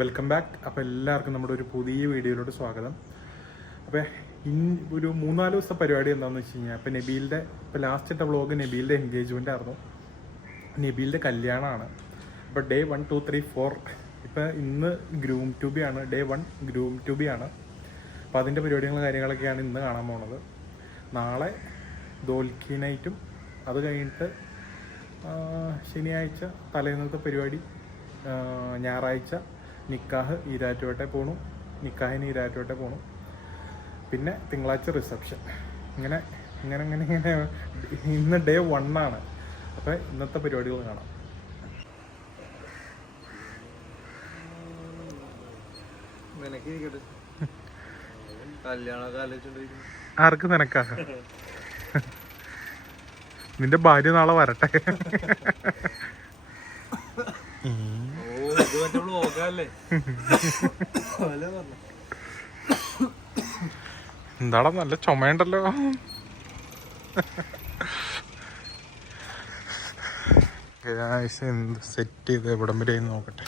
Welcome back. അപ്പോൾ എല്ലാവർക്കും നമ്മുടെ ഒരു പുതിയ വീഡിയോയിലോട്ട് സ്വാഗതം. അപ്പോൾ ഒരു 3-4 ദിവസത്തെ പരിപാടി എന്താണെന്ന് വെച്ച് കഴിഞ്ഞാൽ, ഇപ്പോൾ നബീലിൻ്റെ ഇപ്പോൾ ലാസ്റ്റ് ഇട്ട വ്ളോഗ് നബീലിൻ്റെ എൻഗേജ്മെൻ്റ് ആയിരുന്നു. നബീലിൻ്റെ കല്യാണമാണ്. അപ്പോൾ ഡേ 1, 2, 3, 4 ഇപ്പോൾ ഇന്ന് ഗ്രൂം ടു ബി ആണ്. ഡേ 1 ഗ്രൂം ടു ബി ആണ്. അപ്പോൾ അതിൻ്റെ പരിപാടികളും കാര്യങ്ങളൊക്കെയാണ് ഇന്ന് കാണാൻ പോണത്. നാളെ ദോൽക്കി നൈറ്റും അത് കഴിഞ്ഞിട്ട് ശനിയാഴ്ച തലേന്നത്തെ പരിപാടി, ഞായറാഴ്ച നിക്കാഹിന് ഈരാറ്റുപേട്ടയിൽ പോണു. പിന്നെ തിങ്കളാഴ്ച റിസപ്ഷൻ. ഇങ്ങനെ ഇന്ന് ഡേ 1 ആണ്. അപ്പോൾ ഇന്നത്തെ പരിപാടികൾ കാണാം. ആർക്ക്? നിനക്കാ? നിന്റെ ഭാര്യ നാളെ വരട്ടെ. എന്താടാ നല്ല ചുമയുണ്ടല്ലോ. എന്ത് സെറ്റ് ചെയ്ത് എവിടം വരെ നോക്കട്ടെ.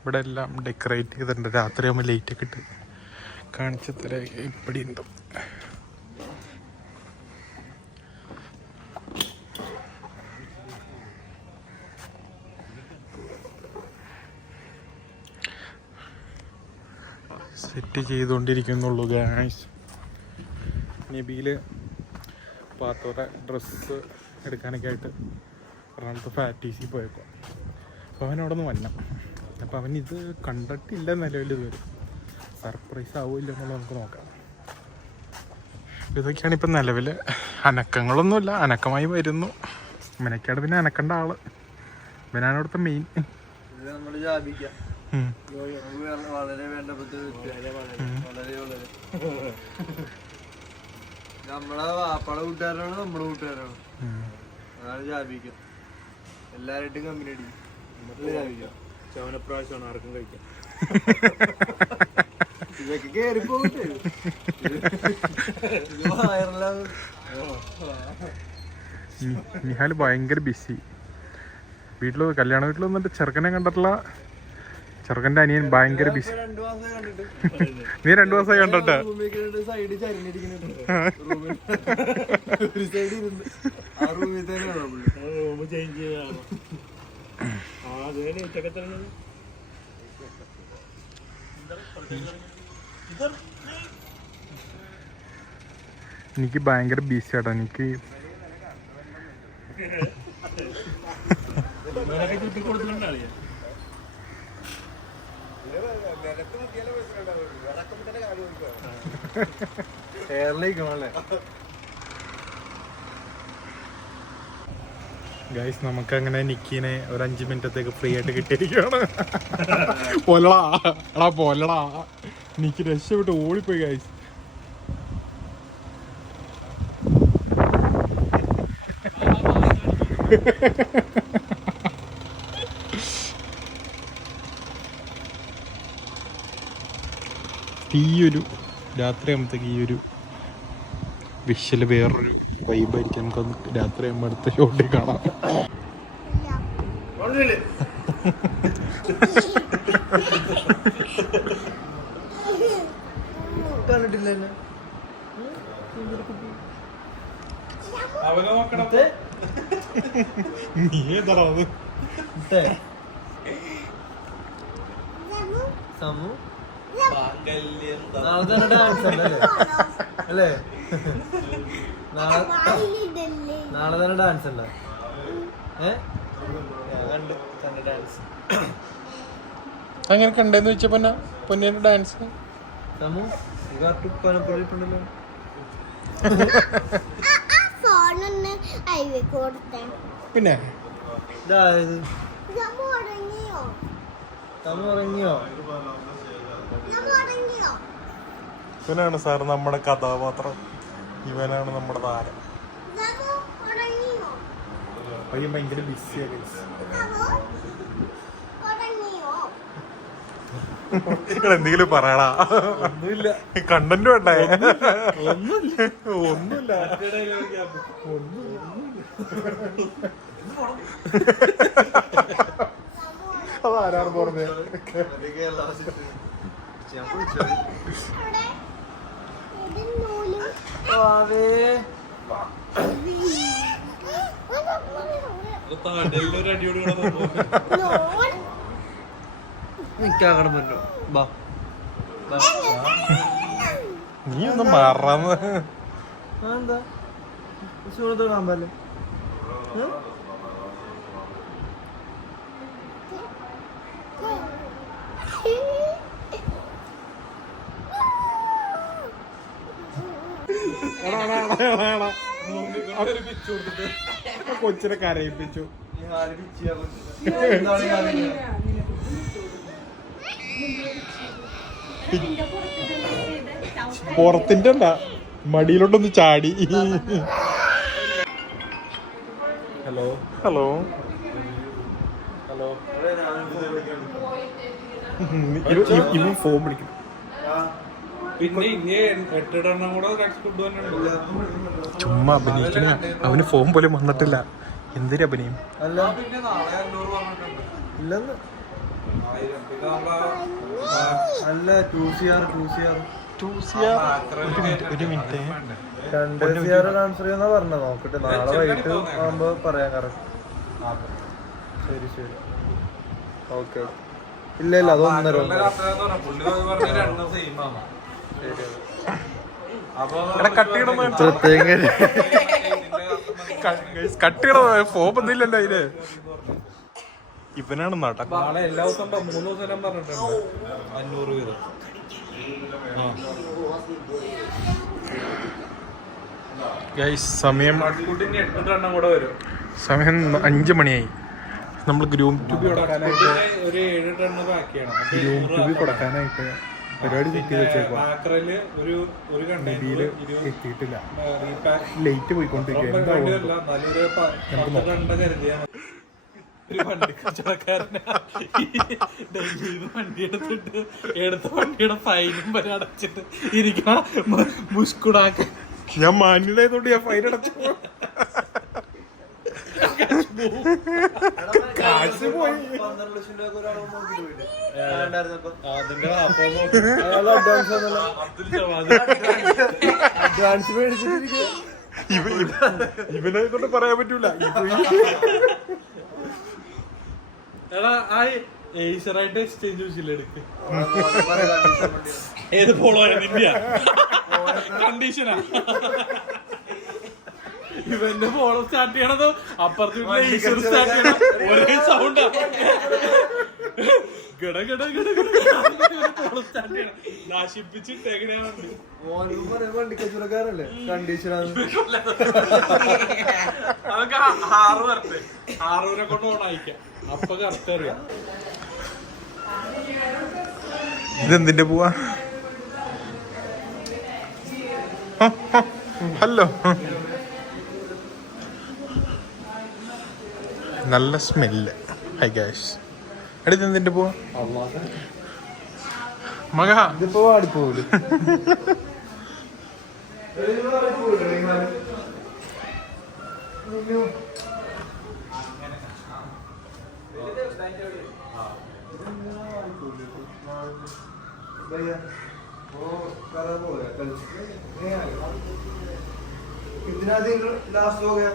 ഇവിടെ എല്ലാം ഡെക്കറേറ്റ് ചെയ്തിട്ടുണ്ട്. രാത്രിയാകുമ്പോൾ ലൈറ്റൊക്കെ ഇട്ട് കാണിച്ചു തരാം. ഇപ്പടി ഉണ്ടോ സെറ്റ് ചെയ്തുകൊണ്ടിരിക്കുന്നുള്ളൂ ഗായ്സ്. നബീല് പാത്തോടെ ഡ്രസ്സ് എടുക്കാനൊക്കെ ആയിട്ട് എറണാകുളത്ത് ഫാറ്റീസിൽ പോയപ്പോൾ അപ്പോൾ അവനവിടെ നിന്ന് വന്നം. അപ്പോൾ അവനിത് കണ്ടിട്ടില്ല നിലവിൽ. ഇതുവരെ സർപ്രൈസ് ആവില്ല എന്നുള്ളത് നമുക്ക് നോക്കാം. ഇതൊക്കെയാണ് ഇപ്പം നിലവിൽ. അനക്കങ്ങളൊന്നുമില്ല, അനക്കമായി വരുന്നു. ഇവനൊക്കെയാണ് പിന്നെ അനക്കേണ്ട ആള്. ഇവനാണ് ഇവിടുത്തെ മെയിൻ. വളരെ വേണ്ടപ്പെട്ട നമ്മളെ വാപ്പാടെ കൂട്ടുകാരാണ്, നമ്മുടെ കൂട്ടുകാരാണ്. അതാണ് ജാബിക്ക. എല്ലാരായിട്ടും കമ്പനി അടിക്കും. ചവനപ്രാവശ്യമാണ് ആർക്കും കഴിക്കാം. ഇതൊക്കെ കേറിപ്പോകട്ടെ. നിഹാൽ ഭയങ്കര ബിസി. കല്യാണ വീട്ടിൽ വന്നിട്ട് ചെറുക്കനെ കണ്ടിട്ടില്ല. ചെറുക്കൻ്റെ അനിയൻ ഭയങ്കര ബിസി. നീ 2 ദിവസമായി കണ്ടിട്ട്. എനിക്ക് ഭയങ്കര ബിസി ആട്ടോ. എനിക്ക് ഗൈസ്, നമുക്ക് അങ്ങനെ നിക്കിനെ ഒരു 5 മിനിറ്റത്തേക്ക് ഫ്രീ ആയിട്ട് കിട്ടിയിരിക്കുകയാണ്. പൊല്ലടാ നിക്ക് രക്ഷപ്പെട്ട് ഓടിപ്പോയി ഗൈസ്. ഈയൊരു രാത്രി ആകുമ്പോഴത്തേക്ക് ഈ ഒരു വിഷ്വല് വേറൊരു വൈബായിരിക്കും. നമുക്കൊന്ന് രാത്രി ആകുമ്പോൾ അടുത്ത ഷോട്ടിൽ കാണാം. നീ ഏതാ നാളെ തന്നെ ഡാൻസ് അല്ലേ? നാളെ തന്നെ ഡാൻസ് ഉണ്ടോ? കണ്ട് തന്നെ ഡാൻസ് അങ്ങനെ കണ്ടെന്ന് വെച്ചപ്പോ പൊന്നിയുടെ ഡാൻസ് പനപ്പുഴയിലുണ്ടല്ലോ. പിന്നെ ഉറങ്ങിയോ? ഇവനാണ് സാർ നമ്മുടെ കഥാപാത്രം. ഇവനാണ് നമ്മുടെ താരം. പയ്യൻ ഭയങ്കര ബിസിയാണ്. എന്തെങ്കിലും പറയടാ. ഒന്നുമില്ല, കണ്ടന്റ് വേണ്ടേ? ഒന്നുമില്ല. അതാരാണ് പറഞ്ഞത്? നീ ഒന്ന് മറന്ന് എന്താ തൊടാൻ പോലെ കൊച്ചിനെ കരയിപ്പിച്ചു. പുറത്തിന്റെ അല്ല, മടിയിലോട്ടൊന്ന് ചാടി. ഹലോ ഹലോ ഹലോ, ഇവൻ ഫോൺ വിളിക്കുന്നു. പിന്നെ ഇനി 8 എണ്ണം കൂടെ ചുമ്മാ അഭിനയിക്കണ. അവന് ഫോൺ പോലും വന്നിട്ടില്ല. എന്തൊരു അഭിനയം. അല്ല പിന്നെ നാളെ 500 പറഞ്ഞിട്ടുണ്ട്. ഇല്ലെന്ന് അല്ല 2CR ഒരു മിനിറ്റ്. 2CR ട്രാൻസ്ഫർ ചെയ്യുന്ന പറഞ്ഞത്. നോക്കട്ടെ, നാളെ വൈകിട്ട് ആകുമ്പോ പറയാം. കറക്റ്റ്. ശരി ശരി, ഓക്കെ. ഇല്ല ഇല്ല, അത് 1.5. കട്ടിയുടെ ഫോം ഒന്നുമില്ലല്ലോ അതിന്. ഇവനാണ് നടക്ക. നാളെ എല്ലാ ദിവസം 3 ദിവസം പറഞ്ഞിട്ടുണ്ട് 500 വീതം. സമയം 8 എണ്ണം കൂടെ വരും. സമയം 5 മണിയായി. നമ്മൾ ഗ്രൂം ട്യൂബ് കൊടുക്കാനായിട്ട് ഒരു 7 എണ്ണം ബാക്കിയാണ്. ഗ്രൂം ട്യൂബ് കൊടുക്കാനായിട്ട് പരിപാടി സെറ്റ് ചെയ്ത് വെച്ചേക്കുവാ. ഒരു നബിയില് എത്തിയിട്ടില്ല. ലേറ്റ് പോയിക്കൊണ്ടിരിക്കുക. ഒരു വണ്ടി കച്ചവടക്കാരനെ വണ്ടി എടുത്തിട്ട് എടുത്ത വണ്ടിയുടെ ഫൈനും വരെ അടച്ചിട്ട് ഇരിക്കണ മുഷ്കുടാക്ക. ഞാൻ മാന്യതായതുകൊണ്ട് ഞാൻ ഫൈൻ അടച്ചു. കാശ് പോയി. 12 ലക്ഷം രൂപ ഒരാളെ നോക്കിട്ട് പോയില്ലേ? അഡ്വാൻസ് മേടിച്ചിട്ടിരിക്കുക. ഇവനെ കൊണ്ട് പറയാൻ പറ്റൂല. എടാ ആ ഏഷ്യറായിട്ട് എക്സ്ചേഞ്ച് വെച്ചില്ല എടുക്ക്. ഏത് പോളോ ഇന്ത്യ കണ്ടീഷനാ. ഇവന്റെ പോളോ സ്റ്റാർട്ട് ചെയ്യണത് അപ്പുറത്ത് സ്റ്റാർട്ട് ചെയ്യണം. ഒരേ സൗണ്ടാ. ഗട ഗട ഗട പോളോ സ്റ്റാർട്ട് ചെയ്യണം. നശിപ്പിച്ചിട്ടേക്കണേണ്ട്. വണ്ടി കച്ചവടക്കാരല്ലേ? കണ്ടീഷനാണ്. അതൊക്കെ 6 വരട്ടെ. 6 കൊണ്ട് ഓണായിക്കാം. അപ്പൊ കറക്റ്റ് അറിയാം. ഇതെന്തിന്റെ പോവാ? ഹലോ, നല്ല സ്മെല്ല്. ഹൈ ഗൈസ്, അടുത്ത് എന്തിന്റെ പോവാ? മക ഇതിപ്പോ വാടിപ്പോവില്ല. लास्ट हो गया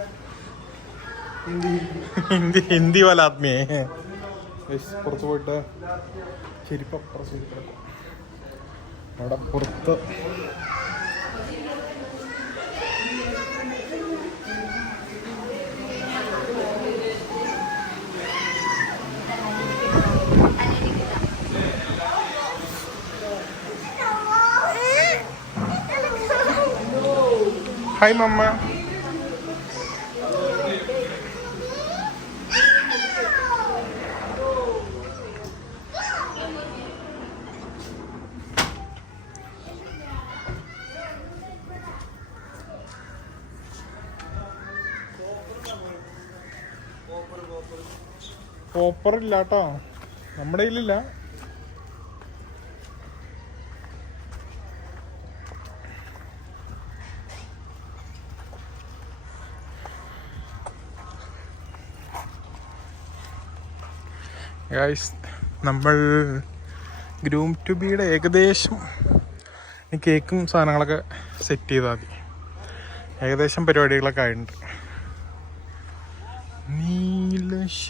ഹിന്ദി ഹിന്ദി വാല ആദ്മിയെ. പുറത്ത് പോയിട്ട് ചെരിപ്പ് അപ്പുറം ചെയ്തിട്ട് അവിടെ പുറത്ത് ഹായ് മമ്മ. ഓപ്പർ ഇല്ല കേട്ടോ, നമ്മുടെ കയ്യിലില്ല. ഗൈസ് നമ്മൾ ഗ്രൂം ടു ബിയുടെ ഏകദേശം കേക്കും സാധനങ്ങളൊക്കെ സെറ്റ് ചെയ്താൽ മതി. ഏകദേശം പരിപാടികളൊക്കെ ആയിട്ടുണ്ട്. നീലശലഭമേ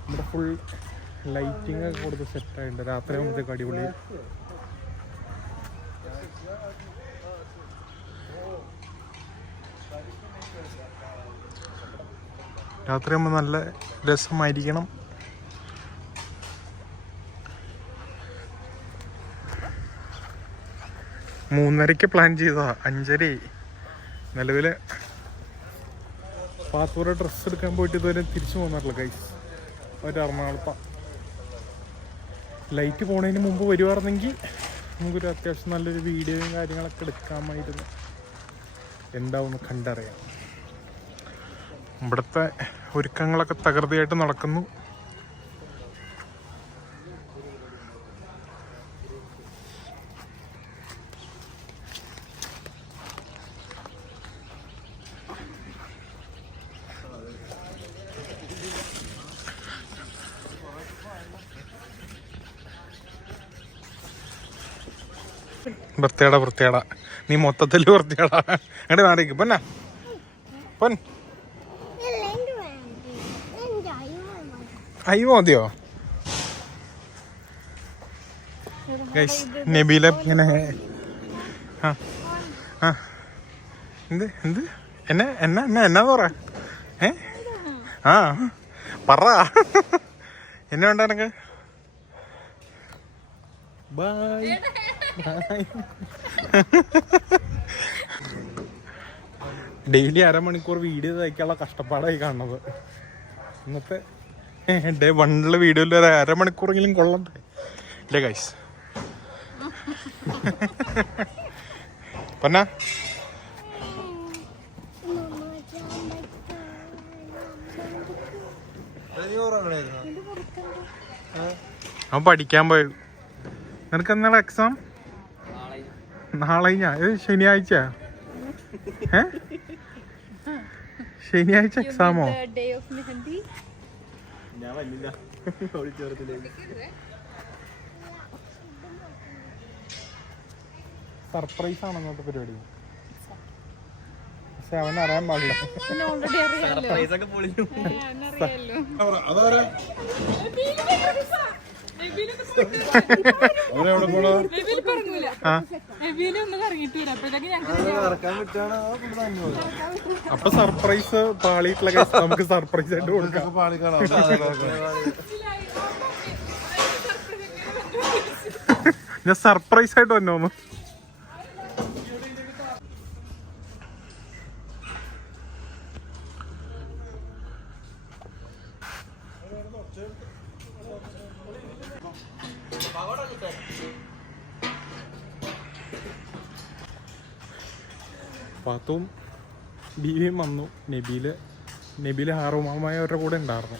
നമ്മുടെ ഫുൾ ലൈറ്റിംഗ് ഒക്കെ കൊടുത്ത് സെറ്റായിട്ടുണ്ട്. രാത്രി ആകുമ്പോഴത്തേക്ക് അടിപൊളി. രാത്രിയാകുമ്പോൾ നല്ല രസമായിരിക്കണം. മൂന്നരയ്ക്ക് പ്ലാൻ ചെയ്തതാ, 5:30. നിലവിൽ പാത്തൂരെ ഡ്രസ്സ് എടുക്കാൻ പോയിട്ട് ഇതുവരെ തിരിച്ചു പോകാറില്ല ഗൈസ്. ഒരു എറണാകുളത്താണ്. ലൈറ്റ് പോണതിന് മുമ്പ് വരുവായിരുന്നെങ്കിൽ നമുക്കൊരു അത്യാവശ്യം നല്ലൊരു വീഡിയോയും കാര്യങ്ങളൊക്കെ എടുക്കാമായിരുന്നു. എന്താവും കണ്ടറിയാം. ഇവിടുത്തെ ഒരുക്കങ്ങളൊക്കെ തകൃതിയായിട്ട് നടക്കുന്നു. വൃത്തിയാടാ നീ മൊത്തത്തിൽ വൃത്തിയാടാ. അങ്ങോട്ട് നാടേക്ക് പൊന്നാ പൊൻ. അയ്യോ മതിയോ? നബീല ഇങ്ങനെ എന്ത് എന്നാ പറ പറ എന്നെ വേണ്ട എനക്ക്. ബൈ. ഡെയിലി 1/2 മണിക്കൂർ വീഡിയോ തയ്ക്കാനുള്ള കഷ്ടപ്പാടായി കാണുന്നത്. ഇന്നത്തെ ഡേ 1 വീഡിയോയിൽ ഒരു 1/2 മണിക്കൂറെങ്കിലും കൊള്ളണ്ടേ ഇല്ലേ ഗൈസ്? പൊന്നാ അവൻ പഠിക്കാൻ പോയത്. നിനക്ക് എന്നാണ് എക്സാം? നാളെ. ശനിയാഴ്ച ശനിയാഴ്ച എക്സാമോ? സർപ്രൈസ് ആണോ ഇന്നത്തെ പരിപാടി? പക്ഷെ അവൻ അറിയാൻ പാടില്ല. അപ്പൊ സർപ്രൈസ് പാളിയിട്ടുള്ള കേസ് നമുക്ക് സർപ്രൈസ് ആയിട്ട് കൊടുക്കാം. ഞാൻ സർപ്രൈസ് ആയിട്ട് വന്നോന്ന്. പാത്തും ബീവിയും വന്നു. നബീല് ഹാറുമാമായ അവരുടെ കൂടെ ഉണ്ടായിരുന്നു.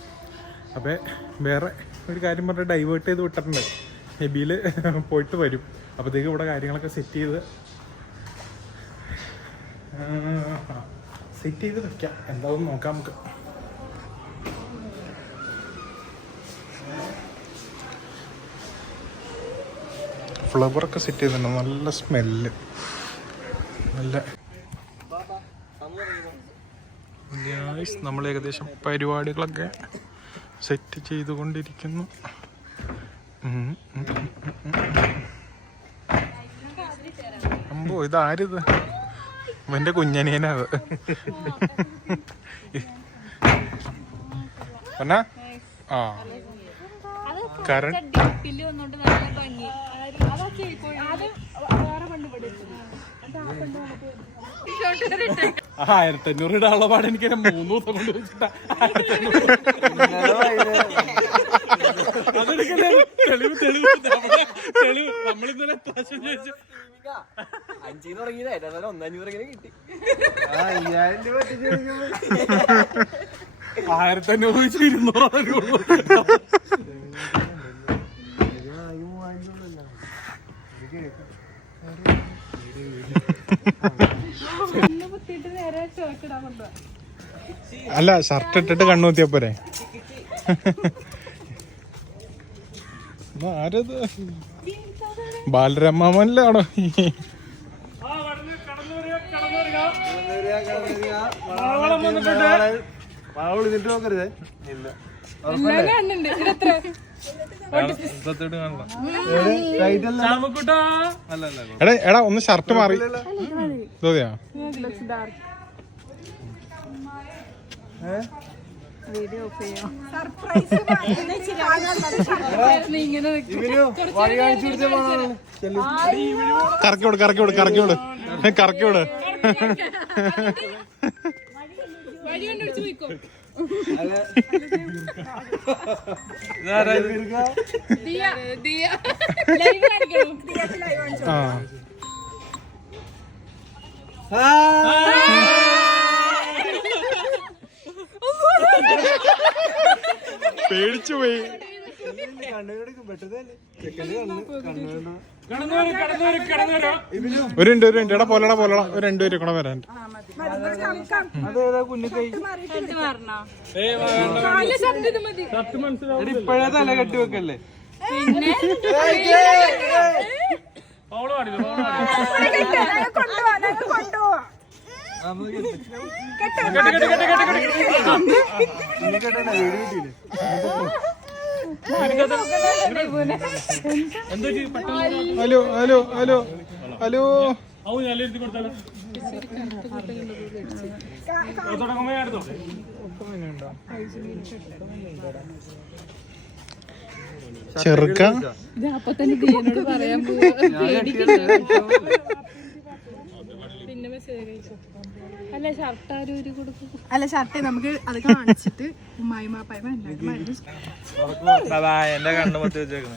അപ്പോൾ വേറെ ഒരു കാര്യം പറഞ്ഞ് ഡൈവേർട്ട് ചെയ്ത് വിട്ടിട്ടുണ്ട്. നബീല് പോയിട്ട് വരും. അപ്പോഴത്തേക്ക് ഇവിടെ കാര്യങ്ങളൊക്കെ സെറ്റ് ചെയ്ത് വെക്കാം. എന്താവും നോക്കാം നമുക്ക്. ഫ്ലവറൊക്കെ സെറ്റ് ചെയ്തിട്ടുണ്ട്. നല്ല സ്മെല്ല്. നല്ല നമ്മൾ ഏകദേശം പരിപാടികളൊക്കെ സെറ്റ് ചെയ്തുകൊണ്ടിരിക്കുന്നു. അമ്പോ ഇതാരിത്? ഇവന്റെ കുഞ്ഞനേനത്. എന്നാ കരണ്ട് 1500 ഇടാനുള്ള പാട് എനിക്ക് 3 ദിവസം കൊണ്ട് വെച്ചിട്ടാ. അതെടുക്കല്ലേ തെളിവ് നമ്മളിന്നലെ പ്രാവശ്യം ചോദിച്ചു 5 തുടങ്ങിയത് 1,500 കിട്ടി. 1500 വെച്ച് 200 അല്ല ഷർട്ട് ഇട്ടിട്ട് കണ്ണൂത്തിയാ പോരെ. ആരത് ബാലരമാമനിലാണോ? വിളിച്ചിട്ട് നോക്കരുതേ. ഇല്ല എടാ ഒന്ന് ഷർട്ട് മാറി തോന്നിയാ. കറക്കിവിട് കറക്കിവിട് കറക്കിവിട് കറക്കിവിട്. പേടിച്ചു പോയി. ഒരു മിനിറ്റ് എടാ പോലടാ ഒരു 2 പേര് കൂടെ വരാൻ. ഇപ്പഴേ തല കെട്ടി വെക്കല്ലേ. Hello hello hello hello. ചെറുക്ക അല്ല ഷർട്ട് നമുക്ക് അത് കാണിച്ചിട്ട് ഉമ്മായി മാപ്പായ എന്റെ കണ്ണു മൊത്തം വെച്ചേക്കണേ.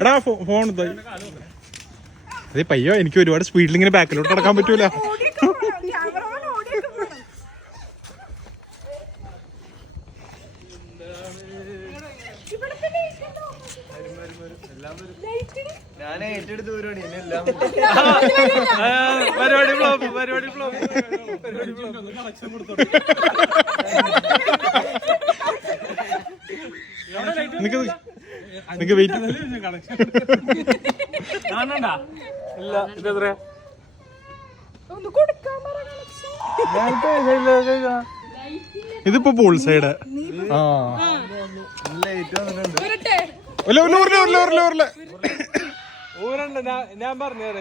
എടാ ഫോൺ അതെ പയ്യോ, എനിക്ക് ഒരുപാട് സ്പീഡിൽ ഇങ്ങനെ ബാക്കിലോട്ട് നടക്കാൻ പറ്റൂല. ഞാൻ ഏറ്റെടുത്ത് പരിപാടി നിനക്ക് വെയിറ്റ് ഇതിപ്പോ പോൾ സൈഡ്. ആ ഞാൻ പറഞ്ഞുതരാം.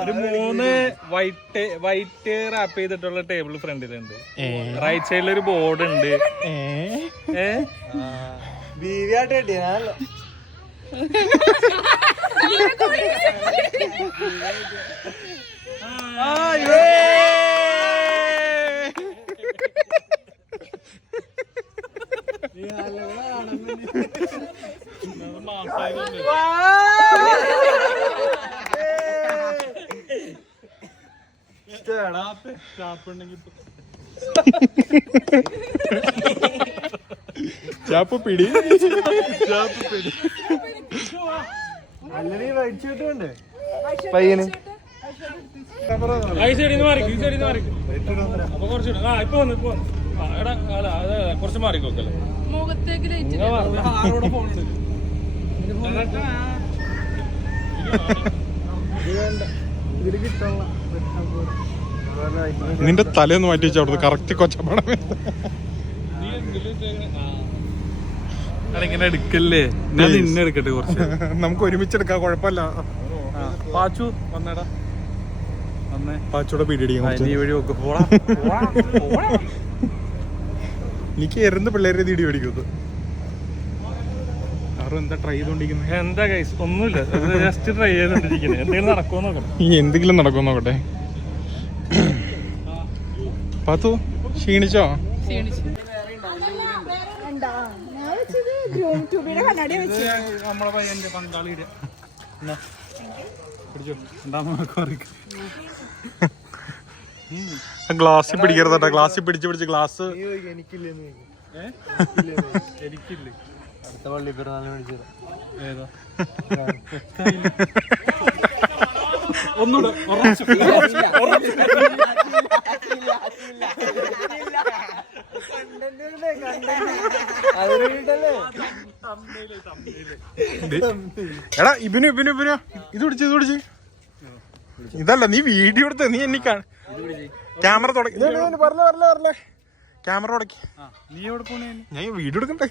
ഒരു 3 വൈറ്റ് റാപ്പ് ചെയ്തിട്ടുള്ള ടേബിൾ ഫ്രണ്ടിലുണ്ട്. റൈറ്റ് സൈഡിൽ ഒരു ബോർഡ് ഉണ്ട്. ചാപ്പ് പിടി പയ്യന് കുറച്ച് മാറിക്കോക്കല്ലേ. മുഖത്തേക്ക് ലൈറ്റ് നിന്റെ തലേന്ന് മാറ്റി വെച്ചാ അവിടുത്തെ കറക്റ്റ് കൊച്ചപ്പടം. ഇങ്ങനെ എടുക്കല്ലേ, ഞാൻ നിന്നെ എടുക്കട്ടെ കുറച്ച്. നമുക്ക് ഒരുമിച്ചെടുക്കാം, കുഴപ്പമില്ല. പാച്ചു വന്നേടാ, വന്നേ. പാച്ചൂടെ പീഡിയടിക്കും. ഈ വഴി നോക്ക്. പോടാ എനിക്ക് എരുന്ന പിള്ളേരെ തീടി പിടിക്കുന്നത്. ആരും എന്താ ട്രൈ ചെയ്തോണ്ടിരിക്കുന്നത്? എന്താ ഗൈസ്, ഒന്നുമില്ല, ജസ്റ്റ് ട്രൈ ചെയ്തോണ്ടിരിക്കുന്നത്. എന്തെങ്കിലും നടക്കുമോ നോക്കണം. ഈ എന്തെങ്കിലും നടക്കുമോ നോക്കട്ടെ. പാത്തു ക്ഷീണിച്ചോ? നമ്മളെ പയ്യന്റെ പങ്കാളിയുടെ പിടിച്ചോ. ഗ്ലാസ് പിടിക്കരുതട്ടോ, ഗ്ലാസ് പിടിച്ച് ഗ്ലാസ്. എനിക്കില്ലെന്ന് എനിക്കില്ലേ അടുത്ത പള്ളി പെരുന്നാളിന് മേടിച്ചു ഏതാ ഒന്നുകൂടെ എടാ ഇബിനു ഇത് പിടിച്ച് ഇതല്ല, നീ വീഡിയോ എടുത്ത നീ എന്നെ ക്യാമറ തുടക്കി. പറഞ്ഞേ ക്യാമറ തുടക്കി. നീ എവിടെ പോണേ? ഞാൻ വീഡിയോ എടുക്കണ്ടേ?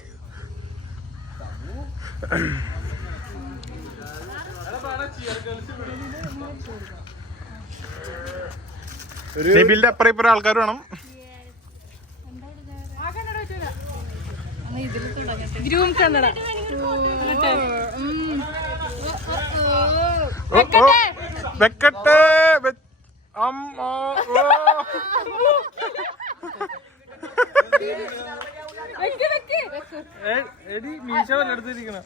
നബിലിന്റെ അപ്പുറം ഇപ്പുറം ആൾക്കാർ വേണം. ഗ്രൂം കണ്ണട വെക്കട്ടെ. എടി മീശ വല്ലെടുത്തിരിക്കണം.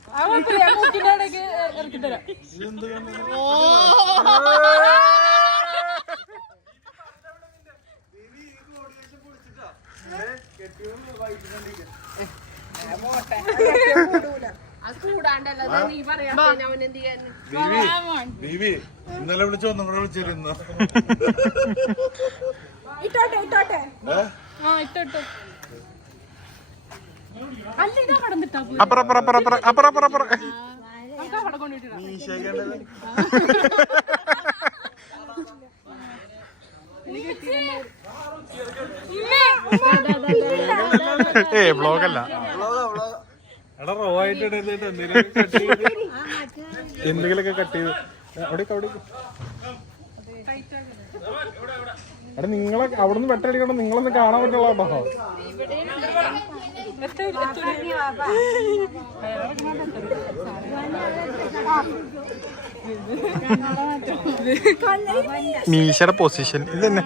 ഇന്നലെ വിളിച്ചോ, നിങ്ങളെ വിളിച്ചിരുന്നു. അപ്പുറം ബ്ലോഗല്ല. എടാ റോ ആയിട്ട് എന്തെങ്കിലുമൊക്കെ കട്ട് ചെയ്ത് അവിടേക്ക് എടാ നിങ്ങളെ അവിടുന്ന് വെട്ടടിക്കണം. നിങ്ങളൊന്ന് കാണാൻ പറ്റുള്ള കേട്ടോ. മീശയുടെ പൊസിഷൻ ഇത് തന്നെ.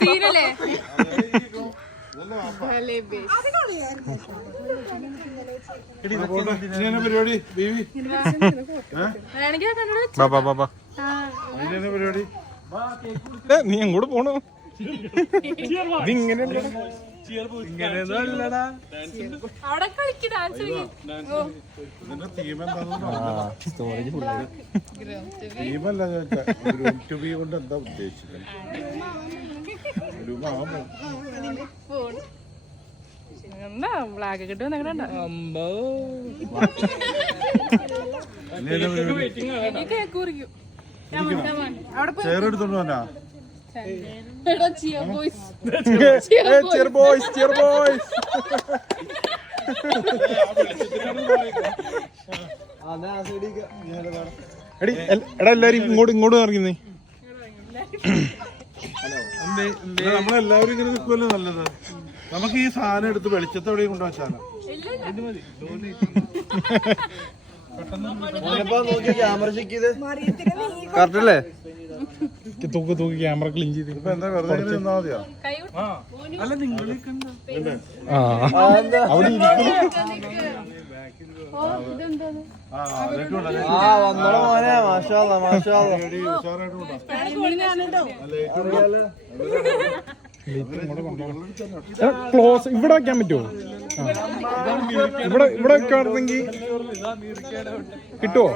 സീനല്ലേ പരിപാടി ബേബി പരിപാടി നീ എങ്ങോട്ട് പോണു? ഇതിങ്ങനെ ഇങ്ങനെയൊന്നുമല്ലടാ. അവിടെ കളിക്ക് ഡാൻസ് ടീമല്ല ടു ബി കൊണ്ട് എന്താ ഉദ്ദേശിച്ചത്? ബ്ലാക്ക് കിട്ടും നിങ്ങളുടെ കേക്ക് കുറിക്കും. ചേരെടുത്തോണ്ട് പോനാ Cheer boys. എടാ എല്ലാരും ഇങ്ങോട്ട് ഇറങ്ങുന്നേ. നമ്മളെല്ലാവരും ഇങ്ങനെ നിൽക്കുമല്ലോ നല്ലത്. നമുക്ക് ഈ സാധനം എടുത്ത് വെളിച്ചത്തോടെയും കൊണ്ടുവച്ചാലോ? ക്യാമറ ചെക്ക് ചെയ്ത് കറക്റ്റ് അല്ലേ? തൂക്ക് ക്യാമറ ക്ലീൻ ചെയ്ത്. ഇപ്പൊ എന്താ വെറുതെ ഇങ്ങനെ നിന്നാ മതിയോ? അല്ല നിങ്ങൾ അവിടെ വന്നോളൂ മോനെ. മാഷാഅല്ലാ മാഷാഅല്ലാ. ക്ലോസ് ഇവിടെ വെക്കാൻ പറ്റുമോ? ഇവിടെ വെക്കുകയാണെങ്കിൽ കിട്ടുമോ?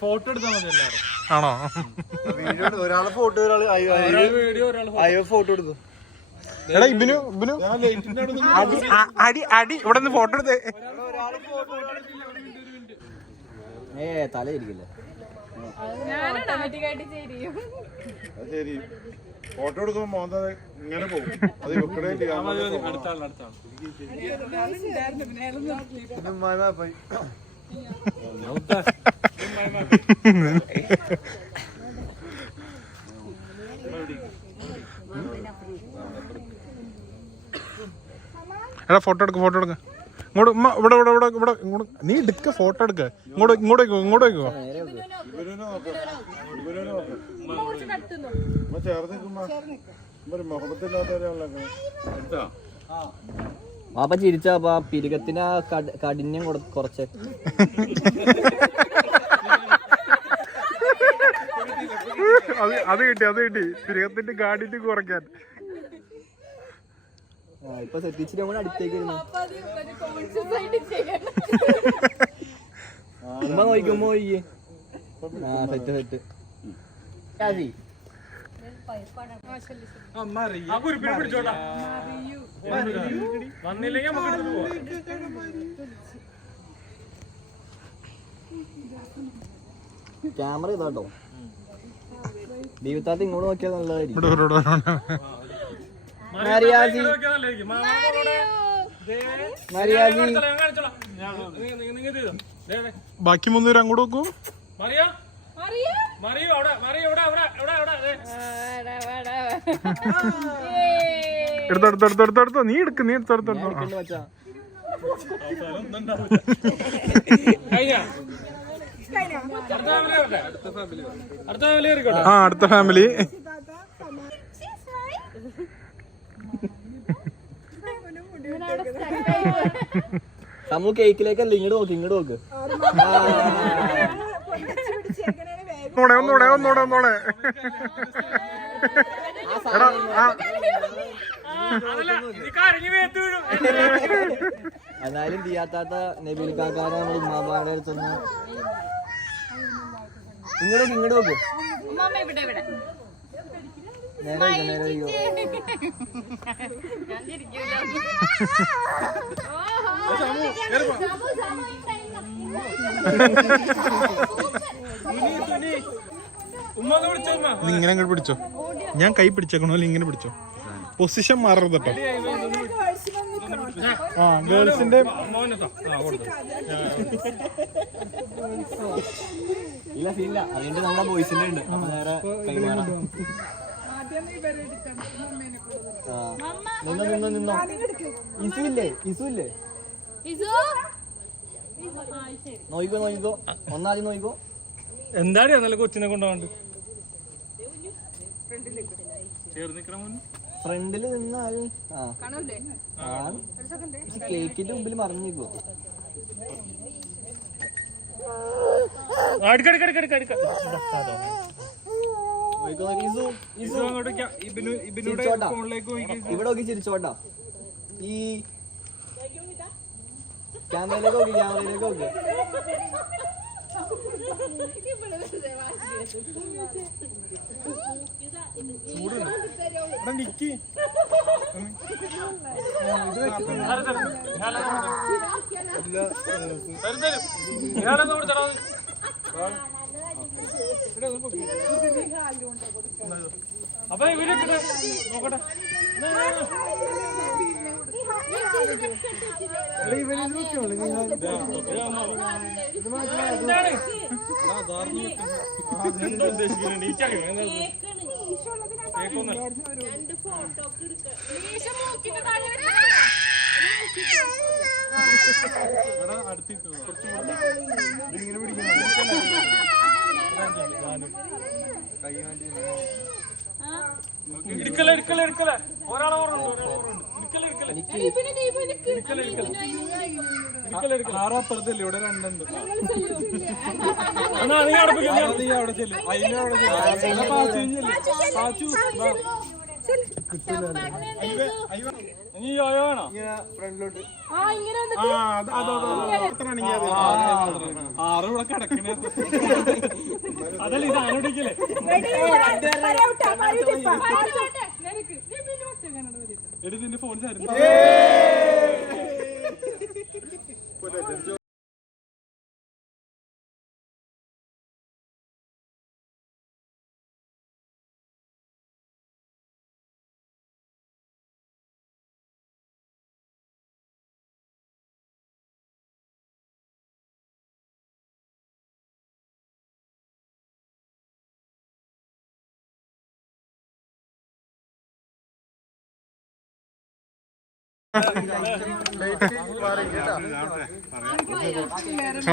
ഫോട്ടോ എടുത്താൽ മതി എല്ലാവരും. ആണോ? ഒരാളെ ഫോട്ടോ അയ്യോ ഫോട്ടോ എടുത്തു. എടാ ഇബിനു അടി ഇവിടെ നിന്ന് ഫോട്ടോ എടുത്തേ. തലയിരിക്കില്ല. ശരി, ഫോട്ടോ എടുക്കുമ്പോ മോന്ത ഇങ്ങനെ പോകും. അത് വെക്കടേ എടാ ഫോട്ടോ എടുക്ക ഇങ്ങോട്ട് ഇവിടെ ഇങ്ങോട്ട് നീ എടുക്ക ഫോട്ടോ എടുക്ക. ഇങ്ങോട്ടേക്കോ ചേർന്ന് നിൽക്കുമ്പോ മുഖത്തില്ലാത്ത ഒരാളൊക്കെ വാപ്പ ചിരിച്ചപ്പ ആ പിരികത്തിന് ആ കഠിന്യം കുറച്ച്. അത് കിട്ടി പിരികത്തിന്റെ ഗാഡിന്റെ കുറയ്ക്കാൻ. ഇപ്പൊ സെറ്റിച്ചിട്ട് നമ്മൾ അടുത്തേക്ക് ഉമ്മ നോക്കുമ്പോ നോക്കിയേ. ആ സെറ്റ് സെറ്റ് ക്യാമറ ഇതാട്ടോ. ദീപത്താത്ത ഇങ്ങോട്ട് നോക്കിയാൽ നല്ലതായിരിക്കും. മരിയാസി ബാക്കി 3 പേര് അങ്ങോട്ട് നോക്കൂ. എടുത്തോ നീ എടുത്തെടുത്തോ. അടുത്ത ഫാമിലി. സമൂഹ കേക്കിലേക്കല്ല ഇങ്ങോട്ട് നോക്ക്. ഒന്നൂടെ എന്നാലും ദിയാത്താത്ത നബീൽ കാക്കാരെ നമ്മൾ ഉമ്മാബാടെ അടുത്തൊന്ന് ഇങ്ങോട്ട് നോക്ക്. നേരെ ഇങ്ങനെ അങ്ങോട്ട് പിടിച്ചോ. ഞാൻ കൈ പിടിച്ചേക്കണോ അല്ലെങ്കിൽ ഇങ്ങനെ പിടിച്ചോ. പൊസിഷൻ മാറരുത് കേട്ടോ. ആ ഗേൾസിന്റെ ഇല്ല അതിന്റെ നമ്മളെ ബോയ്സിന്റെ ഉണ്ട്. അപ്പൊ നേരെ കൈമാറാം. നിന്നോ ഇസുല്ലേ നോയിക്കോ ഒന്നാദ്യം നോയിക്കോ. എന്താടിയാ നല്ല കൊച്ചിനെ കൊണ്ടുപോകണ്ട് ഫ്രണ്ടില് നിന്നാൽ കേക്കിന്റെ മുമ്പിൽ മറിഞ്ഞിക്കോ. ഇവിടെ നോക്കി ചിരിച്ചോട്ടാ. ഈ ക്യാമറയിലേക്ക് നോക്കി. അപ്പൊ ഇവര് നോക്കട്ടെ. എടുക്കല ഒരാളെ ആറാപ്പുറത്തല്ലേ ഇവിടെ രണ്ടുണ്ട്. നീ അവിടെ ചെല്ലും. നീ യോയാണോ ഫ്രണ്ടിലോട്ട്? ആറ് ഇവിടെ കിടക്കണേ. അതല്ല ഇത് ആരോടിക്കല്ലേ എടുത്തിന്റെ ഫോൺ തരുന്നു.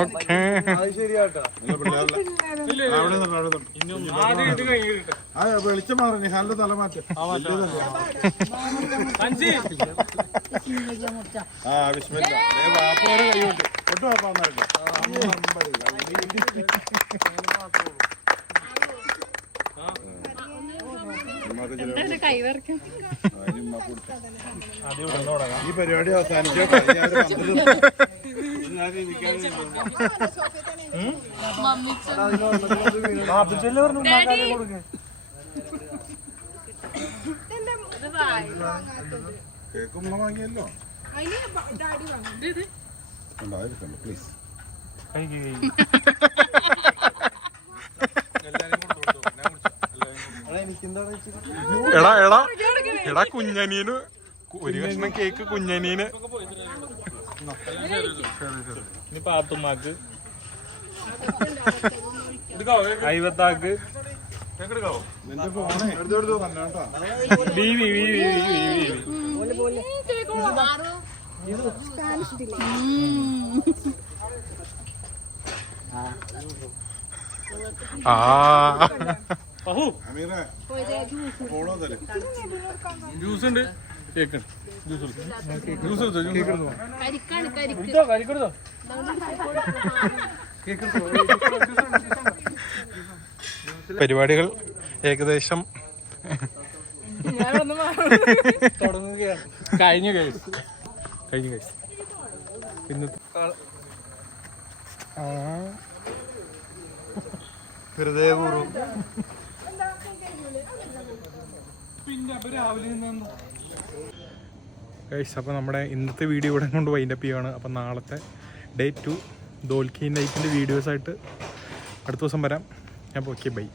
ഓക്കെ അത് ശരിയാട്ടോ. വെളിച്ചം മാറി നല്ല തലമാറ്റം ആ വിസ്മില്ല വാപ്പയുടെ കൈകൊണ്ട് ഒട്ടും വാപ്പാന്നായിട്ട് കൈവർക്കും ഈ പരിപാടി അവസാനിച്ചോ കേക്ക് ഉമ്മ വാങ്ങിയല്ലോ ഉണ്ടായിരിക്കണ്ട പ്ലീസ് എടാ എടാ എടാ കുഞ്ഞനീന് ഒരു കഷ്ണം കേക്ക് കുഞ്ഞനീന്. ഇനി പാത്തുമ്മാക്ക് അയ്യത്താക്ക് നിന്റെ ഫോണേ എടുത്തോടുത്തു പറഞ്ഞോട്ടോ ബീവി ബീവി ആ അമീറേ ഫോണോ തരും ജ്യൂസ് ഉണ്ട് കേക്ക് ജ്യൂസ് കരിക്കെടുത്തോ പരിപാടികൾ ഏകദേശം തുടങ്ങുകയാണ്. കഴിഞ്ഞ കേസ് ഇന്നത്തെ ഹൃദയപൂർവ്വം ഗൈസ്, അപ്പോൾ നമ്മുടെ ഇന്നത്തെ വീഡിയോ ഇവിടെ കൊണ്ട് വൈൻഡപ്പ് ചെയ്യുകയാണ്. അപ്പോൾ നാളത്തെ ഡേ 2 ദോൽക്കി നൈറ്റിൻ്റെ വീഡിയോസായിട്ട് അടുത്ത ദിവസം വരാം. ഞാൻ ഓക്കെ ബൈ.